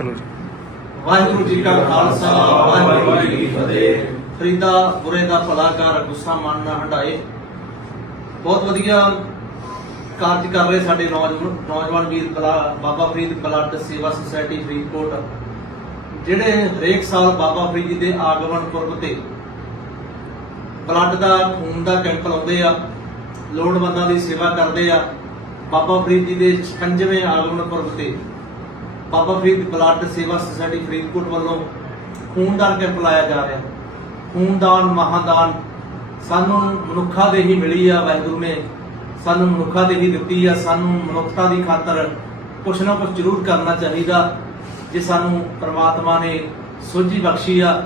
ਚਲੋ ਜੀ। ਵਾਹਿਗੁਰੂ ਜੀ ਕਾ ਖਾਲਸਾ ਵਾਹਿਗੁਰੂ ਜੀ ਕੀ ਫਤਿਹ। ਫਰੀਦਾ ਬੁਰੇ ਦਾ ਭਲਾ ਕਰ ਗੁੱਸਾ ਮਨ ਨਾ ਹੰਡਾਏ। ਬਹੁਤ ਵਧੀਆ ਕਾਰਜ ਕਰ ਰਹੇ ਸਾਡੇ ਨੌਜਵਾਨ ਨੌਜਵਾਨ ਵੀਰ ਬਲਾ- ਬਾਬਾ ਫਰੀਦ ਬਲੱਡ ਸੇਵਾ ਸੁਸਾਇਟੀ ਫਰੀਦਕੋਟ ਜਿਹੜੇ ਹਰੇਕ ਸਾਲ ਬਾਬਾ ਫਰੀਦ ਜੀ ਦੇ ਆਗਮਨ ਪੁਰਬ ਤੇ ਬਲੱਡ ਦਾ ਖੂਨ ਦਾ ਕੈਂਪ ਲਾਉਂਦੇ ਆ ਲੋੜਵੰਦਾਂ ਦੀ ਸੇਵਾ ਕਰਦੇ ਆ ਬਾਬਾ ਫਰੀਦ ਜੀ ਦੇ 56ਵੇਂ ਆਗਮਨ ਪੁਰਬ ਤੇ। ਬਾਬਾ ਫਰੀਦ ਬਲੱਡ ਸੇਵਾ ਸੁਸਾਇਟੀ ਫਰੀਦਕੋਟ ਵੱਲੋਂ ਖੂਨਦਾਨ ਕੈਂਪ ਲਾਇਆ ਜਾ ਰਿਹਾ। ਖੂਨਦਾਨ, ਮਹਾਦਾਨ ਸਾਨੂੰ ਮਨੁੱਖਾ ਦੇ ਹੀ ਮਿਲੀ ਆ, ਵਾਹਿਗੁਰੂ ਨੇ ਸਾਨੂੰ ਮਨੁੱਖਾ ਦੇ ਹੀ ਦਿੱਤੀ ਆ। ਸਾਨੂੰ ਮਨੁੱਖਤਾ ਦੀ ਖਾਤਰ ਕੁਛ ਨਾ ਕੁਛ ਜ਼ਰੂਰ ਕਰਨਾ ਚਾਹੀਦਾ। ਜੇ ਸਾਨੂੰ ਪ੍ਰਮਾਤਮਾ ਨੇ ਸੋਝੀ ਬਖਸ਼ੀ ਆ,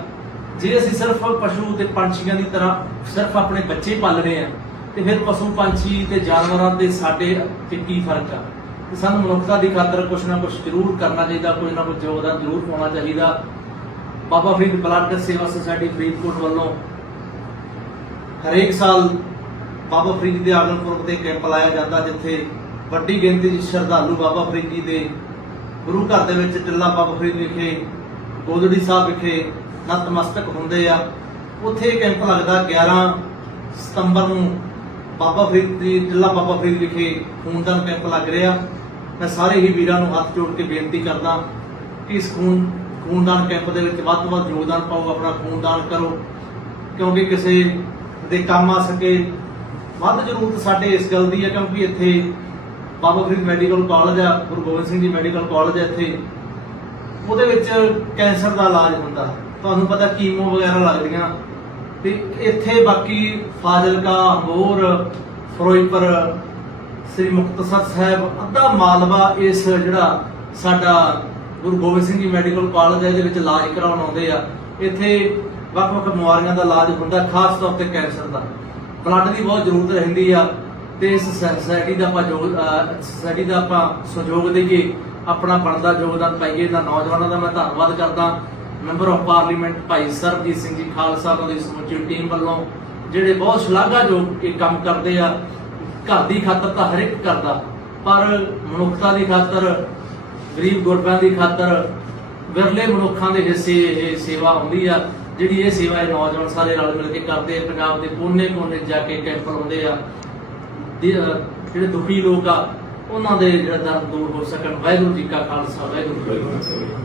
ਜੇ ਅਸੀਂ ਸਿਰਫ ਪਸ਼ੂ ਤੇ ਪੰਛੀਆਂ ਦੀ ਤਰ੍ਹਾਂ ਸਿਰਫ ਆਪਣੇ ਬੱਚੇ ਪਾਲਣੇ ਆ, ਤੇ ਫਿਰ ਪਸ਼ੂ, ਪੰਛੀ ਤੇ ਜਾਨਵਰਾਂ ਤੇ ਸਾਡੇ ਤੇ ਕੀ ਫ਼ਰਕ ਆ? ਤੇ ਸਾਨੂੰ ਮਨੁੱਖਤਾ ਦੀ ਖਾਤਰ ਕੁਛ ਨਾ ਕੁਛ ਜ਼ਰੂਰ ਕਰਨਾ ਚਾਹੀਦਾ, ਕੋਈ ਨਾ ਕੋਈ ਯੋਗਦਾਨ ਜ਼ਰੂਰ ਪਾਉਣਾ ਚਾਹੀਦਾ। ਬਾਬਾ ਫਰੀਦ ਬਲੱਡ ਸੇਵਾ ਸੁਸਾਇਟੀ ਫਰੀਦਕੋਟ ਵੱਲੋਂ ਹਰੇਕ ਸਾਲ ਬਾਬਾ ਫਰੀਦ ਦੇ ਆਗਮਨ ਪੁਰਬ ਤੇ ਕੈਂਪ ਲਾਇਆ ਜਾਂਦਾ, ਜਿੱਥੇ ਵੱਡੀ ਗਿਣਤੀ ਵਿੱਚ ਸ਼ਰਧਾਲੂ ਬਾਬਾ ਫਰੀਦ ਜੀ ਦੇ ਗੁਰੂ ਘਰ ਦੇ ਵਿੱਚ ਟਿੱਲਾ ਬਾਬਾ ਫਰੀਦ ਵਿਖੇ, ਗੋਦੜੀ ਸਾਹਿਬ ਵਿਖੇ ਨਤਮਸਤਕ ਹੁੰਦੇ ਆ। ਉੱਥੇ ਇਹ ਕੈਂਪ ਲੱਗਦਾ 11 ਸਤੰਬਰ ਨੂੰ ਬਾਬਾ ਫਰੀਦ ਦੀ ਟਿੱਲਾ ਬਾਬਾ ਫਰੀਦ ਵਿਖੇ ਖੂਨਦਾਨ ਕੈਂਪ ਲੱਗ ਰਿਹਾ। ਮੈਂ ਸਾਰੇ ਹੀ ਵੀਰਾਂ ਨੂੰ ਹੱਥ ਜੋੜ ਕੇ ਬੇਨਤੀ ਕਰਦਾ ਕਿ ਇਸ ਖੂਨ ਖੂਨਦਾਨ ਕੈਂਪ ਦੇ ਵਿੱਚ ਵੱਧ ਤੋਂ ਵੱਧ ਯੋਗਦਾਨ ਪਾਓ, ਆਪਣਾ ਖੂਨਦਾਨ ਕਰੋ। ਕਿਉਂਕਿ ਕਿਸੇ ਦੇ ਕੰਮ ਆ ਸਕੇ, ਵੱਧ ਜ਼ਰੂਰਤ ਸਾਡੇ ਇਸ ਗੱਲ ਦੀ ਹੈ, ਕਿਉਂਕਿ ਇੱਥੇ ਬਾਬਾ ਫਰੀਦ ਮੈਡੀਕਲ ਕਾਲਜ ਆ, ਗੁਰੂ ਗੋਬਿੰਦ ਸਿੰਘ ਜੀ ਮੈਡੀਕਲ ਕਾਲਜ ਹੈ ਇੱਥੇ। ਉਹਦੇ ਵਿੱਚ ਕੈਂਸਰ ਦਾ ਇਲਾਜ ਹੁੰਦਾ। ਤੁਹਾਨੂੰ ਪਤਾ ਕੀਮੋ ਵਗੈਰਾ ਲੱਗਦੀਆਂ। ਤੇ ਇੱਥੇ ਬਾਕੀ ਫਾਜ਼ਿਲਕਾ, ਹੋਰ, ਫਿਰੋਜ਼ਪੁਰ ਸ੍ਰੀ ਮੁਕਤਸਰ ਸਾਹਿਬ ਅੱਧਾ ਮਾਲਵਾ ਇਸ ਜਿਹੜਾ ਸਾਡਾ ਗੁਰੂ ਗੋਬਿੰਦ ਸਿੰਘ ਜੀ ਮੈਡੀਕਲ ਕਾਲਜ ਹੈ, ਇਹਦੇ ਵਿੱਚ ਇਲਾਜ ਕਰਾਉਣ ਆਉਂਦੇ ਆ। ਇੱਥੇ ਵੱਖ-ਵੱਖ ਬਿਮਾਰੀਆਂ ਦਾ ਇਲਾਜ ਹੁੰਦਾ, ਖਾਸ ਤੌਰ ਤੇ ਕੈਂਸਰ ਦਾ। ਬਲੱਡ ਦੀ ਬਹੁਤ ਜ਼ਰੂਰਤ ਰਹਿੰਦੀ ਆ ਤੇ ਇਸ ਸੋਸਾਇਟੀ ਦਾ ਆਪਾਂ ਸੋਸਾਇਟੀ ਦਾ ਆਪਾਂ ਸਹਿਯੋਗ ਦੇਈਏ, ਆਪਣਾ ਬਣਦਾ ਯੋਗਦਾਨ ਪਾਈਏ ਇਹਨਾਂ ਨੌਜਵਾਨਾਂ ਦਾ ਮੈਂ ਧੰਨਵਾਦ ਕਰਦਾ। ਮੈਂਬਰ ਆਫ ਪਾਰਲੀਮੈਂਟ ਭਾਈ ਸਰਬਜੀਤ ਸਿੰਘ ਜੀ ਖਾਲਸਾ ਉਹਨਾਂ ਦੀ ਸਮੁੱਚੀ ਟੀਮ ਵੱਲੋਂ, ਜਿਹੜੇ ਬਹੁਤ ਸ਼ਲਾਘਾਯੋਗ ਇਹ ਕੰਮ ਕਰਦੇ ਆ ਘਰ ਦੀ ਖਾਤਰ ਤਾਂ ਹਰ ਇੱਕ ਕਰਦਾ, ਪਰ ਮਨੁੱਖਤਾ ਦੀ ਖਾਤਰ, ਗਰੀਬ ਗੁਰਬਾਂ ਦੀ ਖਾਤਰ, ਵਿਰਲੇ ਮਨੁੱਖਾਂ ਦੇ ਹਿੱਸੇ ਇਹ ਸੇਵਾ ਹੁੰਦੀ ਆ, ਜਿਹੜੀ ਇਹ ਸੇਵਾ ਇਹ ਨੌਜਵਾਨ ਸਾਰੇ ਰਲ ਮਿਲ ਕੇ ਕਰਦੇ ਆ, ਪੰਜਾਬ ਦੇ ਕੋਨੇ-ਕੋਨੇ ਜਾ ਕੇ ਕੈਂਪ ਲਾਉਂਦੇ ਆ। ਜਿਹੜੇ ਦੁਖੀ ਲੋਕ ਆ, ਉਹਨਾਂ ਦੇ ਜਿਹੜਾ ਦਰਦ ਦੂਰ ਹੋ ਸਕਣ। ਵਾਹਿਗੁਰੂ ਜੀ ਕਾ ਖਾਲਸਾ ਵਾਹਿਗੁਰੂ ਜੀ ਕੀ ਫਤਿਹ।